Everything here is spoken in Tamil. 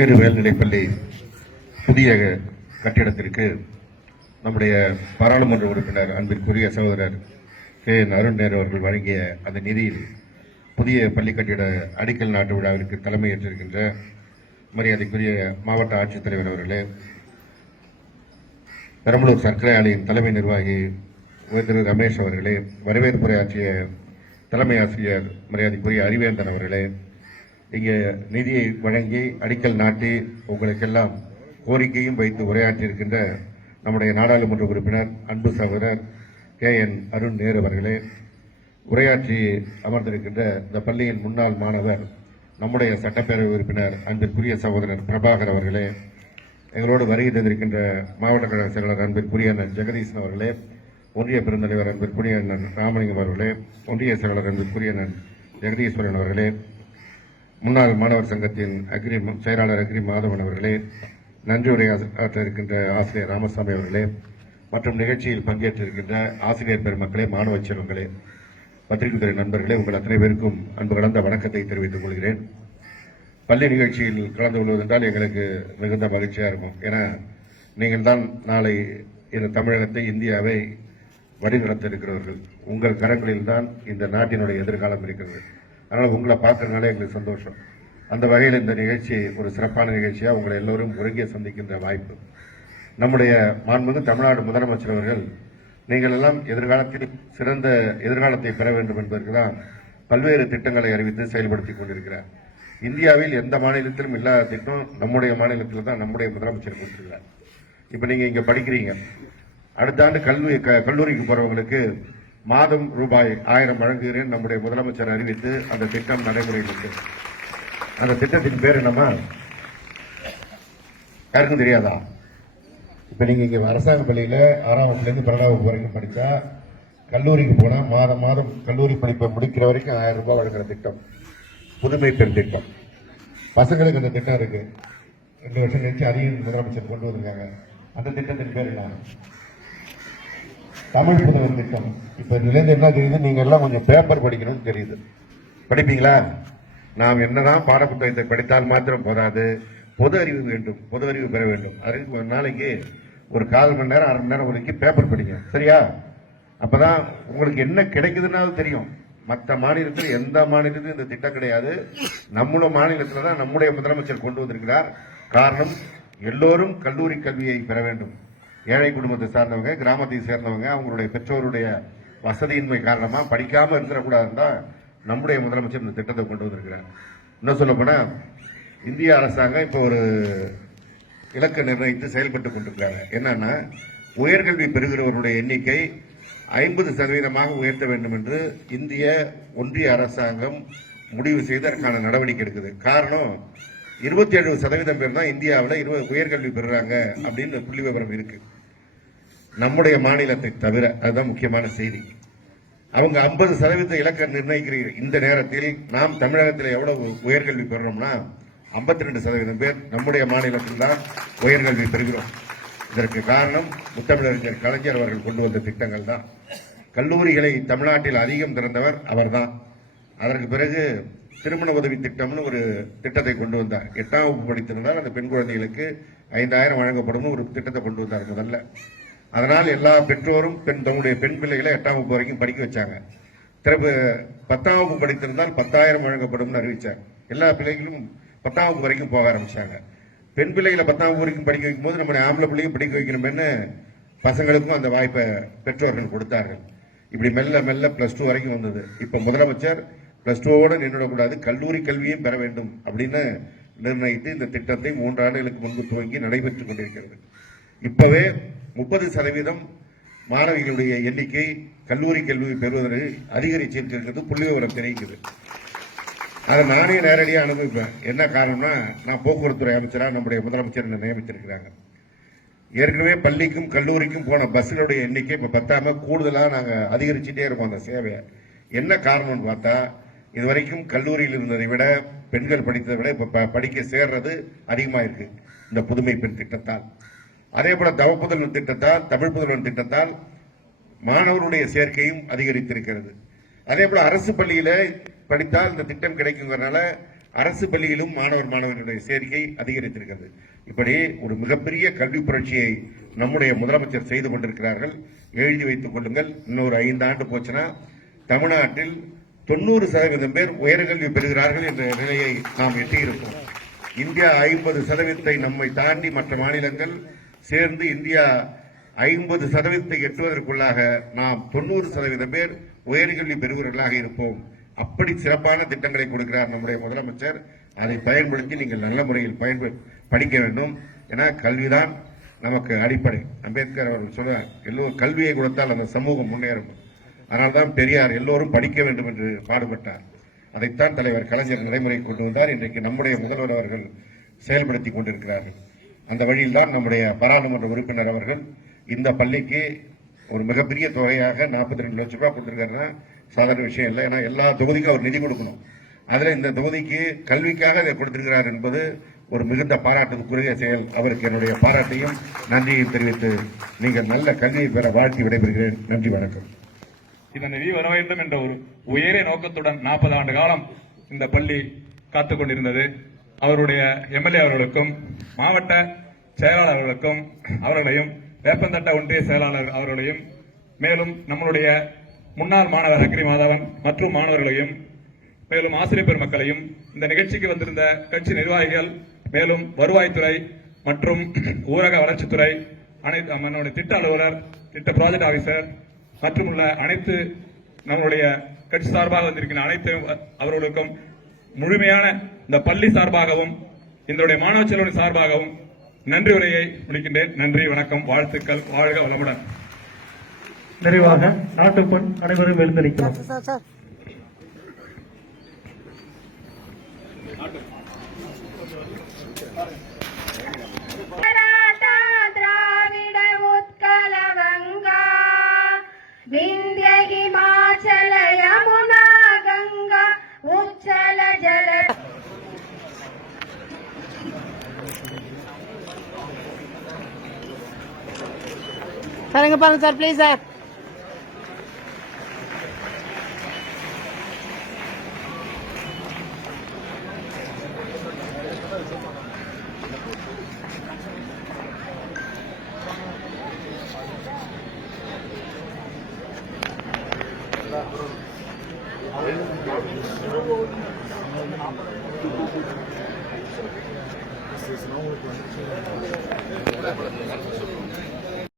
வேறு மேல்நிலைப்பள்ளி புதிய கட்டிடத்திற்கு நம்முடைய பாராளுமன்ற உறுப்பினர் அன்பிற்குரிய சகோதரர் கே. என் அருண் நேரு அவர்கள் வழங்கிய அந்த நிதியில் புதிய பள்ளி கட்டிட அடிக்கல் நாட்டு விழாவிற்கு தலைமையேற்றிருக்கின்ற மரியாதைக்குரிய மாவட்ட ஆட்சித்தலைவர் அவர்களே பெரம்பலூர் சர்க்கரை ஆலையின் தலைமை நிர்வாகி திரு ரமேஷ் அவர்களே வரவேற்புரையாற்றிய தலைமை ஆசிரியர் மரியாதைக்குரிய அறிவேந்தன் அவர்களே இங்கே நிதியை வழங்கி அடிக்கல் நாட்டி உங்களுக்கெல்லாம் கோரிக்கையும் வைத்து உரையாற்றியிருக்கின்ற நம்முடைய நாடாளுமன்ற உறுப்பினர் அன்பு சகோதரர் கே என் அருண் நேரு அவர்களே உரையாற்றி அமர்ந்திருக்கின்ற இந்த பள்ளியின் முன்னாள் மாணவர் நம்முடைய சட்டப்பேரவை உறுப்பினர் அன்பிற்குரிய சகோதரர் பிரபாகர் அவர்களே எங்களோடு வருகை தந்திருக்கின்ற மாவட்ட கழக செயலாளர் அன்பிற்குரிய அண்ணன் ஜெகதீசன் அவர்களே ஒன்றிய பெருந்தலைவர் அன்பிற்குரிய அண்ணன் ராமலிங்கம் அவர்களே ஒன்றிய செயலாளர் அன்பிற்குரிய அண்ணன் ஜெகதீஸ்வரன் அவர்களே முன்னாள் மாணவர் சங்கத்தின் அக்ரி செயலாளர் அக்ரி மாதவன் அவர்களே நன்றி உரை ஆற்ற இருக்கின்ற ஆசிரியர் ராமசாமி அவர்களே மற்றும் நிகழ்ச்சியில் பங்கேற்றிருக்கின்ற ஆசிரியர் பெருமக்களே மாணவ செல்வங்களே பத்திரிகைத்துறை நண்பர்களே உங்கள் அத்தனை பேருக்கும் அன்பு கலந்த வணக்கத்தை தெரிவித்துக் கொள்கிறேன். பள்ளி நிகழ்ச்சியில் கலந்து கொள்வதென்றால் எங்களுக்கு மிகுந்த மகிழ்ச்சியாக இருக்கும். ஏன்னா நீங்கள் தான் நாளை இந்த தமிழகத்தை இந்தியாவை வழிநடத்த இருக்கிறவர்கள் உங்கள் கரங்களில் தான் இந்த நாட்டினுடைய எதிர்காலம் இருக்கிறது. அதனால் உங்களை பார்க்கறதுனால எங்களுக்கு சந்தோஷம். அந்த வகையில் இந்த நிகழ்ச்சி ஒரு சிறப்பான நிகழ்ச்சியாக உங்களை எல்லோரும் ஒருங்கே சந்திக்கின்ற வாய்ப்பு. நம்முடைய மாண்புமிகு தமிழ்நாடு முதலமைச்சர் அவர்கள் நீங்கள் எல்லாம் எதிர்காலத்தில் சிறந்த எதிர்காலத்தை பெற வேண்டும் என்பதற்கு தான் பல்வேறு திட்டங்களை அறிவித்து செயல்படுத்திக் கொண்டிருக்கிறார். இந்தியாவில் எந்த மாநிலத்திலும் இல்லாத திட்டம் நம்முடைய மாநிலத்தில் தான் நம்முடைய முதலமைச்சர் கொடுத்திருக்கிறார். இப்போ நீங்கள் இங்கே படிக்கிறீங்க. அடுத்த ஆண்டு கல்வி க- கல்லூரிக்கு போகிறவங்களுக்கு மாதம் ரூபாய் ஆயிரம் வழங்குகிறேன் நம்முடைய முதலமைச்சர் அறிவித்து அந்த திட்டம் நடைமுறையில் இருக்கு அந்த திட்டத்தின் பேர் என்னமா யாருக்கும் தெரியாதா? இப்ப நீங்க இங்க அரசாங்க பள்ளியில ஆறாம் வகுப்புலேருந்து பன்னெண்டாம் வகுப்பு வரைக்கும் படிச்சா கல்லூரிக்கு போனா மாதம் மாதம் கல்லூரி படிப்பை முடிக்கிற வரைக்கும் ஆயிரம் ரூபாய் வழங்குற திட்டம். புதுமை பெண் திட்டம். பசங்களுக்கு அந்த திட்டம் இருக்கு. ரெண்டு வருஷம் கழிச்சு அதையும் முதலமைச்சர் கொண்டு வந்திருக்காங்க. அந்த திட்டத்தின் பேர் என்ன? தமிழ் புதவர் திட்டம் இப்போ இதுலேருந்து என்ன தெரியுது? நீங்கள் எல்லாம் கொஞ்சம் பேப்பர் படிக்கணும்னு தெரியுது. படிப்பீங்களா? நாம் என்னதான் பாடப்புத்தகத்தை படித்தால் மாத்திரம் போதாது. பொது அறிவு வேண்டும். பொது அறிவு பெற வேண்டும். அதுக்கு ஒரு நாளைக்கு ஒரு கால் மணி நேரம் அரை மணி நேரம் ஒதுக்கி பேப்பர் படிங்க. சரியா? அப்பதான் உங்களுக்கு என்ன கிடைக்குதுன்னாலும் தெரியும். மற்ற மாநிலத்தில் எந்த மாநிலத்திலும் இந்த திட்டம் கிடையாது. நம்முடைய மாநிலத்தில் தான் நம்முடைய முதலமைச்சர் கொண்டு வந்திருக்கிறார். காரணம் எல்லோரும் கல்லூரி கல்வியை பெற வேண்டும். ஏழை குடும்பத்தை சார்ந்தவங்க கிராமத்தை சேர்ந்தவங்க அவங்களுடைய பெற்றோருடைய வசதியின்மை காரணமாக படிக்காமல் இருந்துடக்கூடாதுன்னு தான் நம்முடைய முதலமைச்சர் இந்த திட்டத்தை கொண்டு வந்திருக்கிறார். இன்னும் சொல்லப்போனால் இந்திய அரசாங்கம் இப்போ ஒரு இலக்கை நிர்ணயித்து செயல்பட்டு கொண்டிருக்கிறாங்க. என்னன்னா உயர்கல்வி பெறுகிறவருடைய எண்ணிக்கை ஐம்பது சதவீதமாக உயர்த்த வேண்டும் என்று இந்திய ஒன்றிய அரசாங்கம் முடிவு செய்து அதற்கான நடவடிக்கை எடுக்குது. காரணம் இருபத்தி ஏழு சதவீதம் பேர் தான் இந்தியாவில் இருபது உயர்கல்வி பெறுறாங்க அப்படின்னு புள்ளி விவரம் இருக்கு. நம்முடைய மாநிலத்தை தவிர அதுதான் முக்கியமான செய்தி. அவங்க 50% சதவீத இலக்கை நிர்ணயிக்கிறீர்கள் இந்த நேரத்தில் நாம் தமிழகத்தில் எவ்வளவு உயர்கல்வி பெறுறோம்னா 52% ரெண்டு சதவீதம் பேர் நம்முடைய மாநிலத்தில் தான் உயர்கல்வி பெறுகிறோம். இதற்கு காரணம் முத்தமிழறிஞர் கலைஞர் அவர்கள் கொண்டு வந்த திட்டங்கள் தான். கல்லூரிகளை தமிழ்நாட்டில் அதிகம் திறந்தவர் அவர்தான். அதற்கு பிறகு திருமண உதவி திட்டம்னு ஒரு திட்டத்தை கொண்டு வந்தார். எட்டாம் வகுப்பு படித்திருந்தால் அந்த பெண் குழந்தைகளுக்கு ஐந்தாயிரம் வழங்கப்படும் ஒரு திட்டத்தை கொண்டு வந்தார் முதல்ல. அதனால் எல்லா பெற்றோரும் பெண் தன்னுடைய பெண் பிள்ளைகளை எட்டாம் வகுப்பு வரைக்கும் படிக்க வச்சாங்க. திரும்ப பத்தாம் வகுப்பு படித்திருந்தால் பத்தாயிரம் வழங்கப்படும்னு அறிவித்தார் எல்லா பிள்ளைகளும் பத்தாம் வகுப்பு வரைக்கும் போக ஆரம்பிச்சாங்க. பெண் பிள்ளைகளை பத்தாம் வகுப்பு வரைக்கும் படிக்க வைக்கும் போது நம்முடைய ஆம்பளை பிள்ளையும் படிக்க வைக்கணும்னு பசங்களுக்கும் அந்த வாய்ப்பை பெற்றோர்கள் கொடுத்தார்கள். இப்படி மெல்ல மெல்ல பிளஸ் டூ வரைக்கும் வந்தது. இப்ப முதலமைச்சர் பிளஸ் டூவோட நின்றுடக்கூடாது கல்லூரி கல்வியும் பெற வேண்டும் அப்படின்னு நிர்ணயித்து இந்த திட்டத்தை மூன்று ஆண்டுகளுக்கு முன்பு துவங்கி நடைபெற்றுக் கொண்டிருக்கிறது. இப்பவே முப்பது சதவீதம் மாணவிகளுடைய எண்ணிக்கை கல்லூரி கல்வி பெறுவதற்கு அதிகரிச்சிருக்கிறது புள்ளி விவரம் தெரிவிக்குது. அதை நானே நேரடியாக அனுபவிப்பேன். என்ன காரணம்னா நான் போக்குவரத்துறை அமைச்சராக நம்முடைய முதலமைச்சர் என்னை ஏற்கனவே பள்ளிக்கும் கல்லூரிக்கும் போன பஸ்ஸுடைய எண்ணிக்கை இப்போ பத்தாம கூடுதலாக நாங்கள் அதிகரிச்சுட்டே இருக்கோம் அந்த சேவையை. என்ன காரணம்னு பார்த்தா இதுவரைக்கும் கல்லூரியில் இருந்ததை விட பெண்கள் படித்ததை விட இப்ப படிக்க சேர்றது அதிகமா இருக்கு இந்த புதுமை பெண் திட்டத்தால். அதே போல தவ புதல்வன் திட்டத்தால் தமிழ் புதல்வன் திட்டத்தால் மாணவருடைய சேர்க்கையும் அதிகரித்திருக்கிறது. அதே போல அரசு பள்ளியில படித்தால் இந்த திட்டம் கிடைக்குங்கிறனால அரசு பள்ளியிலும் மாணவர் மாணவர்களுடைய சேர்க்கை அதிகரித்திருக்கிறது. இப்படி ஒரு மிகப்பெரிய கல்வி புரட்சியை நம்முடைய முதலமைச்சர் செய்து கொண்டிருக்கிறார்கள். எழுதி வைத்துக் கொள்ளுங்கள் இன்னொரு ஐந்து ஆண்டு போச்சுன்னா தமிழ்நாட்டில் தொண்ணூறு சதவீதம் பேர் உயர்கல்வி பெறுகிறார்கள் என்ற நிலையை நாம் எட்டியிருக்கிறோம் இந்தியா ஐம்பது சதவீதத்தை நம்மை தாண்டி மற்ற மாநிலங்கள் சேர்ந்து இந்தியா ஐம்பது சதவீதத்தை எட்டுவதற்குள்ளாக நாம் தொண்ணூறு சதவீதம் பேர் உயர்கல்வி பெறுவர்களாக இருப்போம். அப்படி சிறப்பான திட்டங்களை கொடுக்கிறார் நம்முடைய முதலமைச்சர். அதை பயன்படுத்தி நீங்கள் நல்ல முறையில் பயன்ப படிக்க வேண்டும். ஏன்னா கல்விதான் நமக்கு அடிப்படை. அம்பேத்கர் அவர்கள் சொல்றார் எல்லோரும் கல்வியை கொடுத்தால் அந்த சமூகம் முன்னேறும். அதனால்தான் பெரியார் எல்லோரும் படிக்க வேண்டும் என்று பாடுபட்டார். அதைத்தான் தலைவர் கலைஞர் நடைமுறை கொண்டு வந்தார். இன்றைக்கு நம்முடைய முதல்வர் அவர்கள் செயல்படுத்திக் கொண்டிருக்கிறார்கள். அந்த வழியில் தான் நம்முடைய பாராளுமன்ற உறுப்பினர் அவர்கள் இந்த பள்ளிக்கு ஒரு மிகப்பெரிய தொகையாக நாற்பத்தி ரெண்டு லட்சம் ரூபாய் கொடுத்துருக்காருன்னா சாதாரண விஷயம் இல்லை. ஏன்னா எல்லா தொகுதிக்கும் அவர் நிதி கொடுக்கணும். அதில் இந்த தொகுதிக்கு கல்விக்காக அதை கொடுத்திருக்கிறார் என்பது ஒரு மிகுந்த பாராட்டுக்குரிய செயல். அவருக்கு என்னுடைய பாராட்டையும் நன்றியையும் தெரிவித்து நீங்கள் நல்ல கல்வியை பெற வாழ்த்தி விடைபெறுகிறேன். நன்றி வணக்கம். இதனை நீ வர வேண்டும் என்ற ஒரு உயரிய நோக்கத்துடன் நாற்பது ஆண்டு காலம் இந்த பள்ளி காத்துக் கொண்டிருந்தது. அவருடைய எம்எல்ஏ அவர்களுக்கும் மாவட்ட செயலாளர் அவர்களுக்கும் அவர்களையும் வேப்பந்தட்ட ஒன்றிய செயலாளர் அவர்களையும் மேலும் நம்மளுடைய முன்னாள் மாணவர் அக்ரி மாதவன் மற்றும் மாணவர்களையும் மேலும் ஆசிரியர் பெருமக்களையும் இந்த நிகழ்ச்சிக்கு வந்திருந்த கட்சி நிர்வாகிகள் மேலும் வருவாய்த்துறை மற்றும் ஊரக வளர்ச்சித்துறை அனைத்து நம்மளுடைய திட்ட அலுவலர் திட்ட ப்ராஜெக்ட் ஆபீசர் மற்றும் உள்ள அனைத்து நம்மளுடைய கட்சி சார்பாக வந்திருக்கிற அனைத்து அவர்களுக்கும் முழுமையான இந்த பள்ளி சார்பாகவும் இதனுடைய மாணவ செல்வன் சார்பாகவும் நன்றி உரையை முடிக்கின்றேன். நன்றி வணக்கம் வாழ்த்துக்கள் வாழ்க வளமுடன். நிறைவாக நாட்டுப்பண் அனைவரும் எழுந்திருக்கலாம் sir sir. Kaling you please sir. This.